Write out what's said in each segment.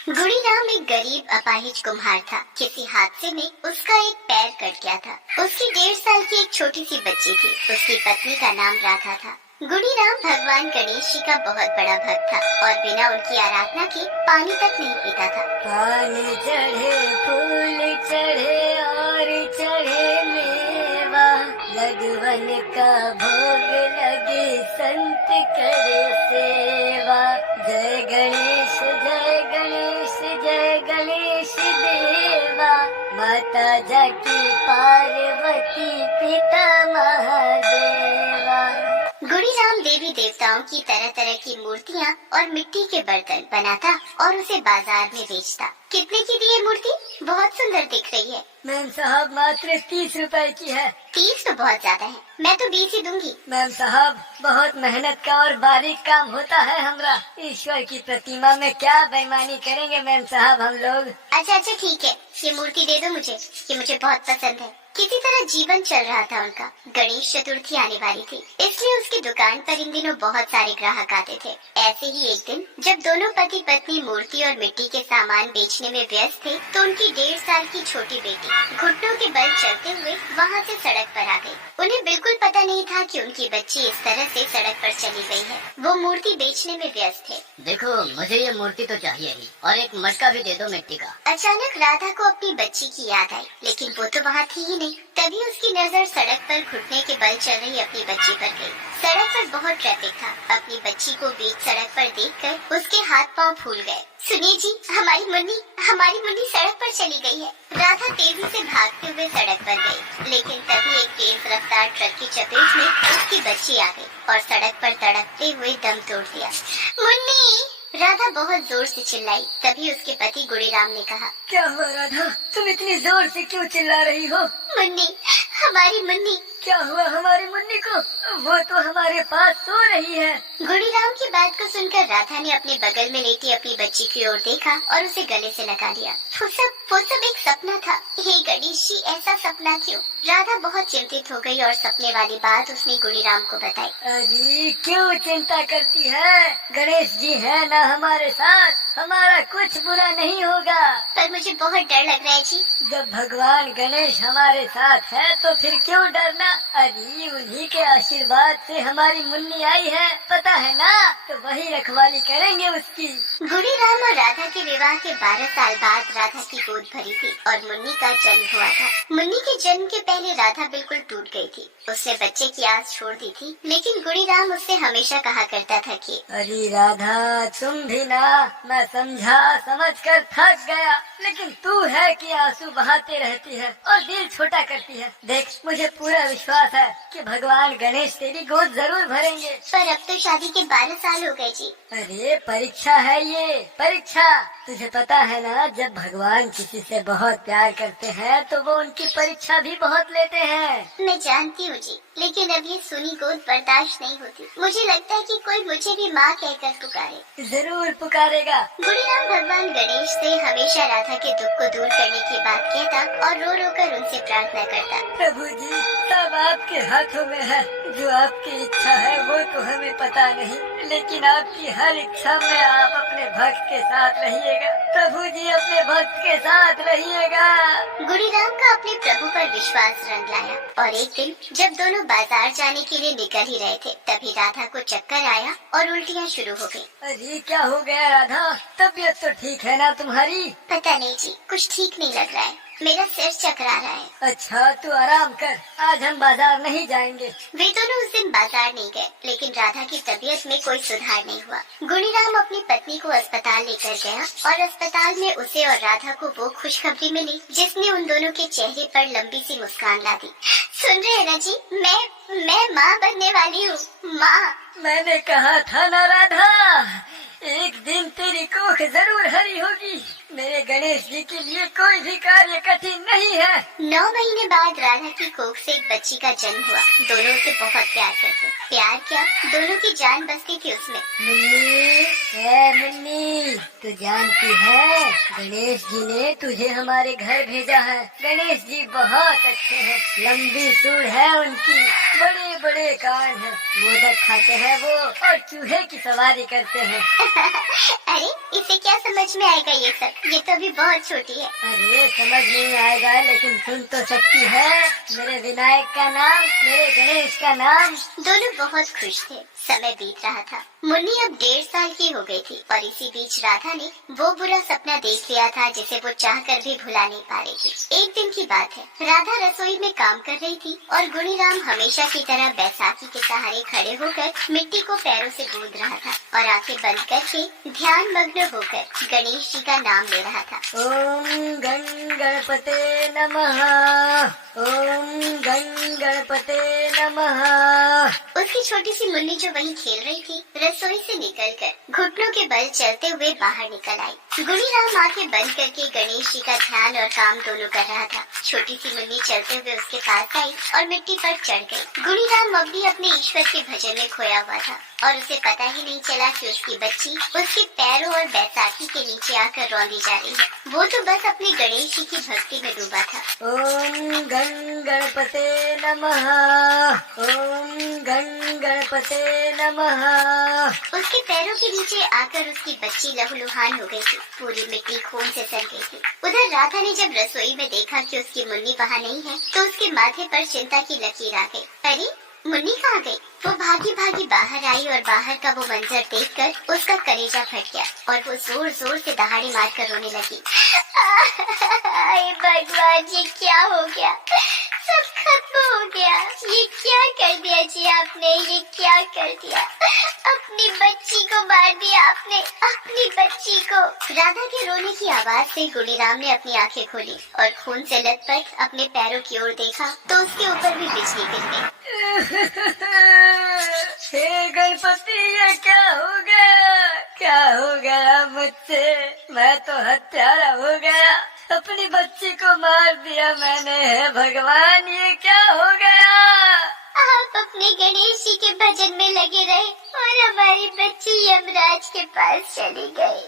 गुड़ीराम एक गरीब अपाहिज कुम्हार था। किसी हादसे में उसका एक पैर कट गया था। उसकी 1.5 साल की एक छोटी सी बच्ची थी। उसकी पत्नी का नाम राधा था। गुड़ीराम भगवान गणेश जी का बहुत बड़ा भक्त था और बिना उनकी आराधना के पानी तक नहीं पीता था। पानी चढ़े, फूल चढ़े और चढ़े मेवा, लगवन का भोग लगे, संत करे सेवा। जय गणेश जय गणेश जय गणेश देवा, माता जाकी पार्वती पिता महादेवा। गुड़ीराम देवी देवताओं की तरह तरह की मूर्तियाँ और मिट्टी के बर्तन बनाता और उसे बाजार में बेचता। कितने की दी ये मूर्ति? बहुत सुंदर दिख रही है। मैम साहब मात्र 30 रुपए की है। 30 तो बहुत ज्यादा है, मैं तो 20 ही दूंगी। मैम साहब बहुत मेहनत का और बारीक काम होता है हमरा। ईश्वर की प्रतिमा में क्या बेईमानी करेंगे मैम साहब हम लोग। अच्छा ठीक है, ये मूर्ति दे दो मुझे, ये मुझे बहुत पसंद है। किसी तरह जीवन चल रहा था उनका। गणेश चतुर्थी आने वाली थी, इसलिए उसकी दुकान पर इन दिनों बहुत सारे ग्राहक आते थे। ऐसे ही एक दिन जब दोनों पति पत्नी मूर्ति और मिट्टी के सामान बेचने में व्यस्त थे, तो उनकी 1.5 साल की छोटी बेटी घुटनों के बल चलते हुए वहाँ से सड़क पर आ गई। उन्हें बिल्कुल पता नहीं था कि उनकी बच्ची इस तरह से सड़क पर चली गई है। वो मूर्ति बेचने में व्यस्त थे। देखो मुझे ये मूर्ति तो चाहिए ही, और एक मटका भी दे दो मिट्टी का। अचानक राधा को अपनी बच्ची की याद आई, लेकिन वो तो वहाँ थी ही नहीं। तभी उसकी नजर सड़क पर घुटने के बल चल रही अपनी बच्ची पर गई। सड़क पर बहुत ट्रैफिक था। अपनी बच्ची को बीच सड़क पर देखकर उसके हाथ पांव फूल गए। सुनिए जी, हमारी मुन्नी सड़क पर चली गई है। राधा तेजी से भागते हुए सड़क पर गई, लेकिन तभी एक तेज रफ्तार ट्रक की चपेट में उसकी बच्ची आ गई और सड़क पर तड़पते हुए दम तोड़ दिया। मुन्नी! राधा बहुत जोर से चिल्लाई। तभी उसके पति गुड़ीराम ने कहा, क्या हुआ राधा, तुम इतनी जोर से क्यों चिल्ला रही हो? मुन्नी, हमारी मुन्नी। क्या हुआ हमारी मुन्नी को? वो तो हमारे पास सो रही है। गुड़ीराम की बात को सुनकर राधा ने अपने बगल में लेटी अपनी बच्ची की ओर देखा और उसे गले से लगा लिया। वो सब एक सपना था। हे गणेश जी, ऐसा सपना क्यों? राधा बहुत चिंतित हो गई और सपने वाली बात उसने गुड़ीराम को बताई। अरे क्यों चिंता करती है, गणेश जी है ना हमारे साथ, हमारा कुछ बुरा नहीं होगा। पर मुझे बहुत डर लग रहा है जी। जब भगवान गणेश हमारे साथ है तो फिर क्यों डरना? अरे उन्हीं के आशीर्वाद से हमारी मुन्नी आई है, पता है ना, तो वही रखवाली करेंगे उसकी। गुड़ीराम और राधा के विवाह के 12 साल बाद राधा की गोद भरी थी और मुन्नी का जन्म हुआ था। मुन्नी के जन्म के पहले राधा बिल्कुल टूट गई थी। उसने बच्चे की आस छोड़ दी थी, लेकिन गुड़ीराम उससे हमेशा कहा करता था कि अरे राधा तुम भी ना, मैं समझ कर थक गया, लेकिन तू है कि आंसू बहाते रहती है और दिल छोटा करती है। देख मुझे पूरा विश्वास है कि भगवान गणेश तेरी गोद जरूर भरेंगे। पर अब तो शादी के 12 साल हो गए जी। अरे परीक्षा है ये, परीक्षा। तुझे पता है ना, जब भगवान किसी से बहुत प्यार करते हैं तो वो उनकी परीक्षा भी बहुत लेते हैं। मैं जानती हूँ जी, लेकिन अब ये सुनी गोद बर्दाश्त नहीं होती। मुझे लगता है कि कोई मुझे भी माँ कहकर पुकारे। जरूर पुकारेगा। गुड़ीराम भगवान गणेश से हमेशा राधा के दुख को दूर करने की बात कहता और रो रो कर उनसे प्रार्थना करता। प्रभु जी सब आपके हाथों में है, जो आपकी इच्छा है वो तो हमें पता नहीं, लेकिन आपकी हर इच्छा में आप अपने भक्त के साथ रहिएगा। प्रभु जी अपने भक्त के साथ रहिएगा। गुड़ीराम का अपने प्रभु पर विश्वास रंग लाया और एक दिन जब दोनों बाजार जाने के लिए निकल ही रहे थे, तभी राधा को चक्कर आया और उल्टियाँ शुरू हो गई। अरे क्या हो गया राधा, तबीयत तो ठीक है ना तुम्हारी? पता नहीं जी, कुछ ठीक नहीं लग रहा है। मेरा सिर चकरा रहा है। अच्छा तू आराम कर, आज हम बाजार नहीं जाएंगे। वे दोनों उस दिन बाजार नहीं गए, लेकिन राधा की तबीयत में कोई सुधार नहीं हुआ। गुड़ीराम अपनी पत्नी को अस्पताल लेकर गया और अस्पताल में उसे और राधा को वो खुशखबरी मिली जिसने उन दोनों के चेहरे पर लंबी सी मुस्कान ला दी। सुन रहे हैं ना जी, मैं माँ बनने वाली हूँ। माँ, मैंने कहा था ना राधा, एक दिन तेरी कोख जरूर हरी होगी। मेरे गणेश जी के लिए कोई भी कार्य कठिन नहीं है। 9 महीने बाद राधा की कोख से एक बच्ची का जन्म हुआ। दोनों उसे बहुत प्यार करते। प्यार क्या, दोनों की जान बसती थी उसमें। मुन्नी, तू जानती है गणेश जी ने तुझे हमारे घर भेजा है। गणेश जी बहुत अच्छे हैं, लंबी सूंड है उनकी, बड़े बड़े कान हैं, मोदक खाते हैं वो और चूहे की सवारी करते हैं। अरे इसे क्या समझ में आएगा ये सब, ये तो अभी बहुत छोटी है। अरे समझ नहीं आएगा लेकिन सुन तो सकती है। मेरे विनायक का नाम, मेरे गणेश का नाम। दोनों बहुत खुश थे। समय बीत रहा था। मुन्नी अब 1.5 साल की हो गई थी और इसी बीच राधा ने वो बुरा सपना देख लिया था जिसे वो चाहकर भी भुला नहीं पा रही थी। एक दिन की बात है, राधा रसोई में काम कर रही थी और गुणीराम हमेशा की तरह बैसाखी के सहारे खड़े होकर मिट्टी को पैरों से गूंद रहा था और आंखें बंद करके ध्यान मग्न होकर गणेश जी का नाम ले रहा था। ओम गण गणपते नमः, ओम गण गणपते नमः। उसकी छोटी सी मुन्नी जो वहीं खेल रही थी, रसोई से निकलकर घुटनों के बल चलते हुए बाहर निकल आई। गुणीराम आंखें बंद करके गणेश जी का ध्यान और काम दोनों कर रहा था। छोटी सी मुन्नी चलते हुए उसके पास आई और मिट्टी पर चढ़ गई। गुणीराम अब भी अपने ईश्वर के भजन में खोया हुआ था और उसे पता ही नहीं चला कि उसकी बच्ची उसके पैरों और बैसाखी के नीचे आकर रौंदी जा रही है। वो तो बस अपने गणेश जी की भक्ति में डूबा था। ओम गण गणपते नमः, ओम गण गणपते नमः। उसके पैरों के नीचे आकर उसकी बच्ची लहूलुहान हो गई थी। पूरी मिट्टी खून से सर गई थी। उधर राधा ने जब रसोई में देखा कि उसकी मुन्नी वहाँ नहीं है तो उसके माथे पर चिंता की लकीर आ गई। अरे मुन्नी कहाँ गई? वो भागी भागी बाहर आई और बाहर का वो मंजर देखकर उसका कलेजा फट गया और वो जोर जोर से दहाड़ी मारकर रोने लगी। हाय भगवान, ये क्या हो गया? सब खत्म हो गया। ये क्या कर दिया जी आपने? ये क्या कर दिया? अपनी बच्ची को मार दिया आपने, अपनी बच्ची को। राधा के रोने की आवाज से गुणीराम ने अपनी आंखें खोली और खून से लथपथ अपने पैरों की ओर देखा तो उसके ऊपर भी बिजली गिर गई। हे गणपति, ये क्या हो गया? क्या हो गया मुझसे? मैं तो हत्यारा हो गया। अपनी बच्ची को मार दिया मैंने। हे भगवान, ये क्या हो गया? आप अपने गणेश जी के भजन में लगे रहे और हमारी बच्ची यमराज के पास चली गई।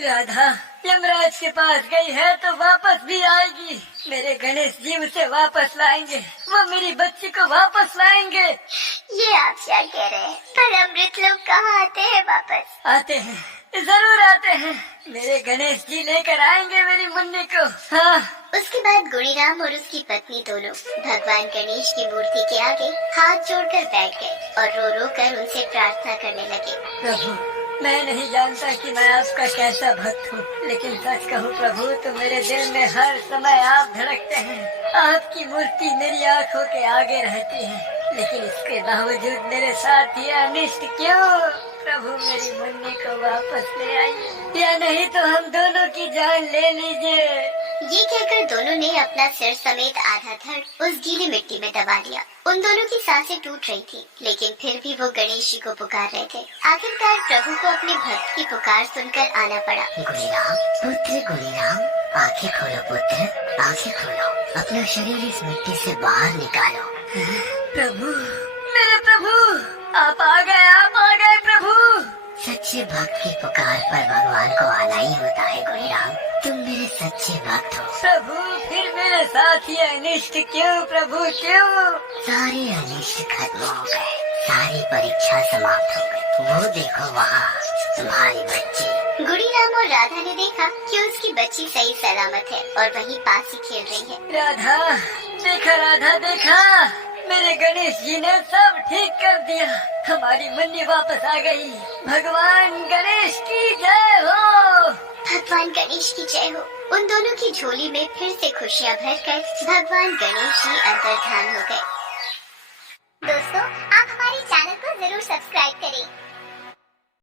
राधा यमराज के पास गई है तो वापस भी आएगी। मेरे गणेश जी उसे वापस लाएंगे। वो मेरी बच्ची को वापस लाएंगे। ये आप क्या कह रहे हैं? पर अमृत लोग कहाँ आते हैं वापस? आते हैं, जरूर आते हैं। मेरे गणेश जी लेकर आएंगे मेरी मुन्नी को। हाँ। उसके बाद गुणीराम और उसकी पत्नी दोनों भगवान गणेश की मूर्ति के आगे हाथ जोड़कर बैठ गए और रो रो कर उनसे प्रार्थना करने लगे। प्रभु, मैं नहीं जानता कि मैं आपका कैसा भक्त हूँ, लेकिन सच कहूँ प्रभु, तो मेरे दिल में हर समय आप धड़कते हैं। आपकी मूर्ति मेरी आंखों के आगे रहती है, लेकिन इसके बावजूद मेरे साथ ये अनिष्ट क्यों? प्रभु, मेरी मुन्नी को वापस ले आइए, या नहीं तो हम दोनों की जान ले लीजिए। ये कहकर दोनों ने अपना सिर समेत आधा धड़ उस गीली मिट्टी में दबा लिया। उन दोनों की सांसें टूट रही थी, लेकिन फिर भी वो गणेश जी को पुकार रहे थे। आखिरकार प्रभु को अपने भक्त की पुकार सुनकर आना पड़ा। गुणीराम, पुत्र गुणीराम, आंखें खोलो पुत्र, आंखें खोलो। अपना शरीर इस मिट्टी से बाहर निकालो। प्रभु, मेरे प्रभु, आप आ गए प्रभु। सच्चे भक्त की पुकार पर भगवान को आना ही होता है गुणीराम। तुम मेरे सच्चे भक्त हो। प्रभु, फिर मेरे साथ ये अनिष्ट क्यों प्रभु, क्यों? सारे अनिष्ट खत्म हो गए, सारी परीक्षा समाप्त हो गई। वो देखो वहाँ तुम्हारी बच्ची। गुणीराम और राधा ने देखा कि उसकी बच्ची सही सलामत है और वहीं पास ही खेल रही है। राधा, देखा राधा, देखा, मेरे गणेश जी ने सब ठीक कर दिया। हमारी मुन्नी वापस आ गई। भगवान गणेश की जय हो। भगवान गणेश की जय हो। उन दोनों की झोली में फिर से खुशियाँ भरकर भगवान गणेश जी अंतर्धान हो गए। दोस्तों, आप हमारे चैनल को जरूर सब्सक्राइब करें